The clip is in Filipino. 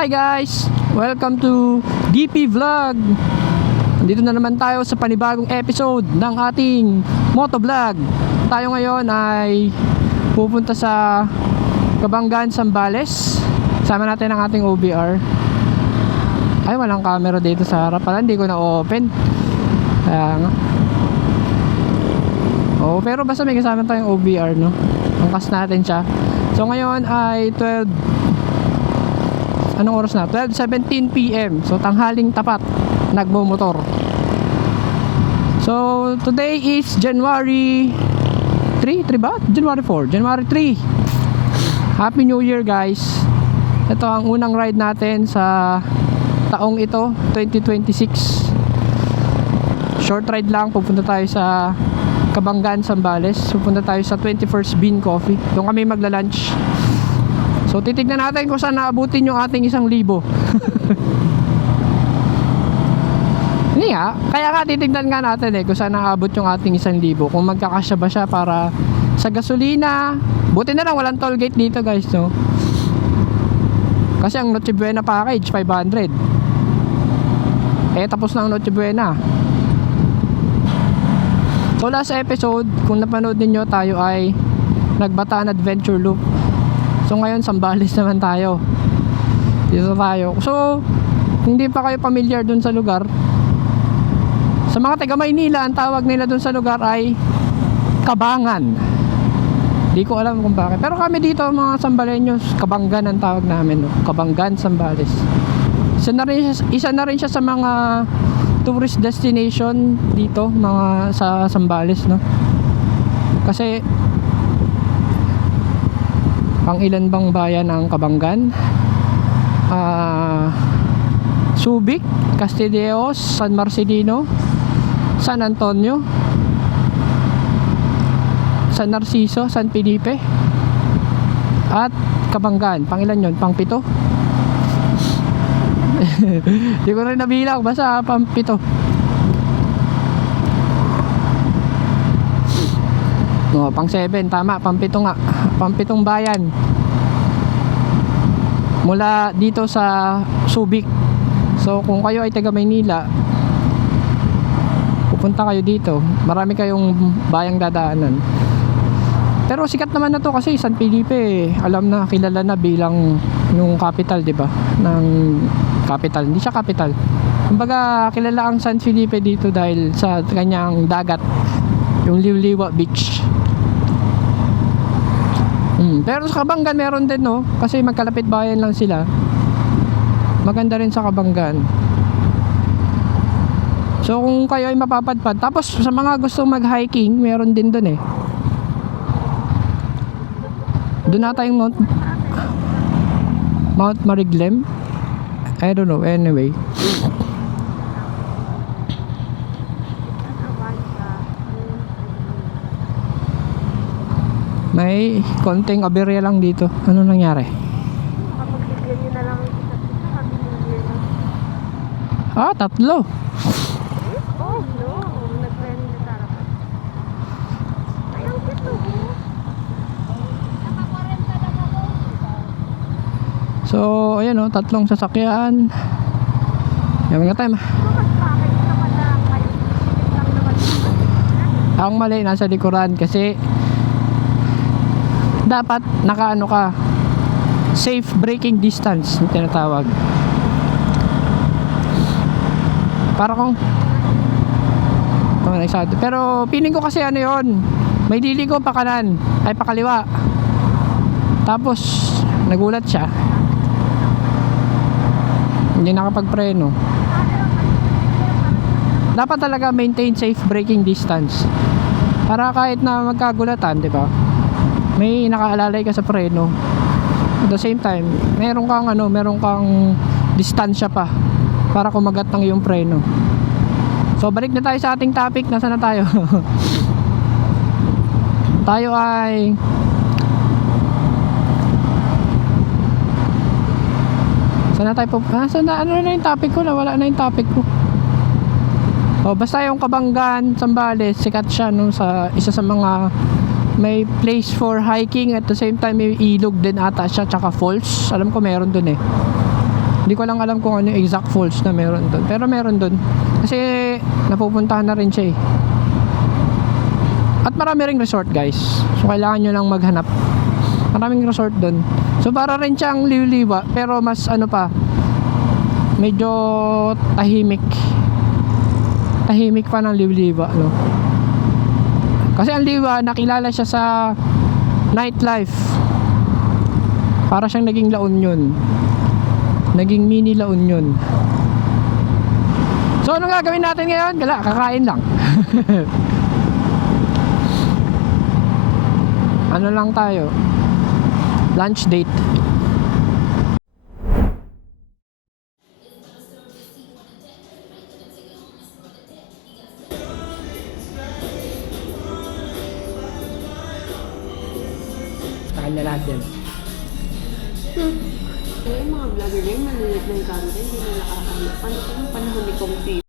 Hi guys! Welcome to DP Vlog. Dito na naman tayo sa panibagong episode ng ating motovlog. Tayo ngayon ay pupunta sa Kabanggan, Zambales. Sama natin ang ating OBR. Ay, walang camera dito sa harap. Pala hindi ko na-open. Kaya nga. Oh, pero basta may kasama tayong OBR, no? Angkas natin siya. So ngayon ay 12. Anong oras na? 12:17 PM. So tanghaling tapat, nagmo-motor. So today is January 3 ba? January 4, January 3. Happy New Year guys. Ito ang unang ride natin sa taong ito, 2026. Short ride lang, pupunta tayo sa Kabanggan, Zambales. Pupunta tayo sa 21st Bean Coffee. Doon kami magla-lunch. So titignan natin kung saan naabutin yung ating 1,000. Hindi nga, kaya nga titignan nga natin kung saan naabot yung ating 1,000. Kung magkakasya ba siya para sa gasolina. Buti na lang walang toll gate dito guys, no? Kasi ang Noche Buena package 500. Tapos na ang Noche Buena. So last episode, kung napanood niyo, tayo ay Nagbataan Adventure Loop. So ngayon Zambales naman tayo. Dito tayo. So kung hindi pa kayo familiar dun sa lugar, sa mga taga Maynila, ang tawag nila dun sa lugar ay Kabangan. Di ko alam kung bakit. Pero kami dito mga Zambaleños, Kabanggan ang tawag namin, no? Kabanggan, Zambales. Isa na rin siya sa mga tourist destination dito, mga sa Zambales, no? Kasi pang ilan bang bayan ang Kabanggan? Subic, Castilleos, San Marcelino, San Antonio, San Narciso, San Felipe, at Kabanggan. Pang ilan yun? Pang 7? Di ko rin nabilang, basta pang 7. No, pang 7, tama, pang 7 nga. Pang 7 bayan. Mula dito sa Subic. So kung kayo ay taga Maynila, pupunta kayo dito. Marami kayong bayang dadaanan. Pero sikat naman na to kasi San Felipe, alam na, kilala na bilang yung capital, 'di ba? Ng capital, hindi siya capital. Kumbaga kilala ang San Felipe dito dahil sa kanyang dagat, yung Liwliwa Beach. Pero sa Kabanggan meron din, no? Kasi magkalapit bayan lang sila. Maganda rin sa Kabanggan. So kung kayo ay mapapadpad, tapos sa mga gustong mag-hiking, meron din doon Doon na tayong Mount Mariglem. I don't know, anyway. May konting aberya lang dito. Ano nangyari? Kapag-bigyan nyo na lang yung isa-isa, Happy New Year na. 3. Oh, no. Nag-planning na tarapan. Ay, ang kito. Naka-40 lang ako. So, ayan 3 sasakyan. Yan nga tayo. Mas bakit naman na kayo? Tikit lang naman. Ang mali nasa likuran kasi dapat nakaano ka, safe braking distance yung tinatawag. Para kung Nagsado. Pero feeling ko kasi ano yon, may liliko pa kanan, ay pa kaliwa. Tapos nagulat siya. Hindi nakapagpreno. Dapat talaga maintain safe braking distance. Para kahit na magkagulatan, 'di ba? May nakaalalay ka sa preno. At the same time, meron kang distansya pa para kumagat ng iyong preno. So balik na tayo sa ating topic. Nasaan na tayo? Tayo ay saan na tayo po? Ano na yung topic ko? Nawala na yung topic ko. Oh, basta yung Kabanggan, Zambales, sikat siya no, sa isa sa mga may place for hiking, at the same time may ilog din ata siya, tsaka falls. Alam ko meron dun eh. Hindi ko lang alam kung ano yung exact falls na meron dun, pero meron dun kasi napupuntahan na rin siya eh. At marami ring resort guys, so kailangan nyo lang maghanap. Maraming resort dun, so para rin siyang liw-liwa, pero mas ano pa, medyo tahimik pa ng liw-liwa no? Kasi ang liwa nakilala siya sa nightlife, para siyang naging La Union, naging mini La Union. So ano gagawin natin ngayon? Wala, kakain lang. Ano lang tayo, lunch date. Kain na natin. Yung mga vlogger na yung maliit na yung camera, hindi na nakakahanap. Paano ko yung panahon ni Kong T?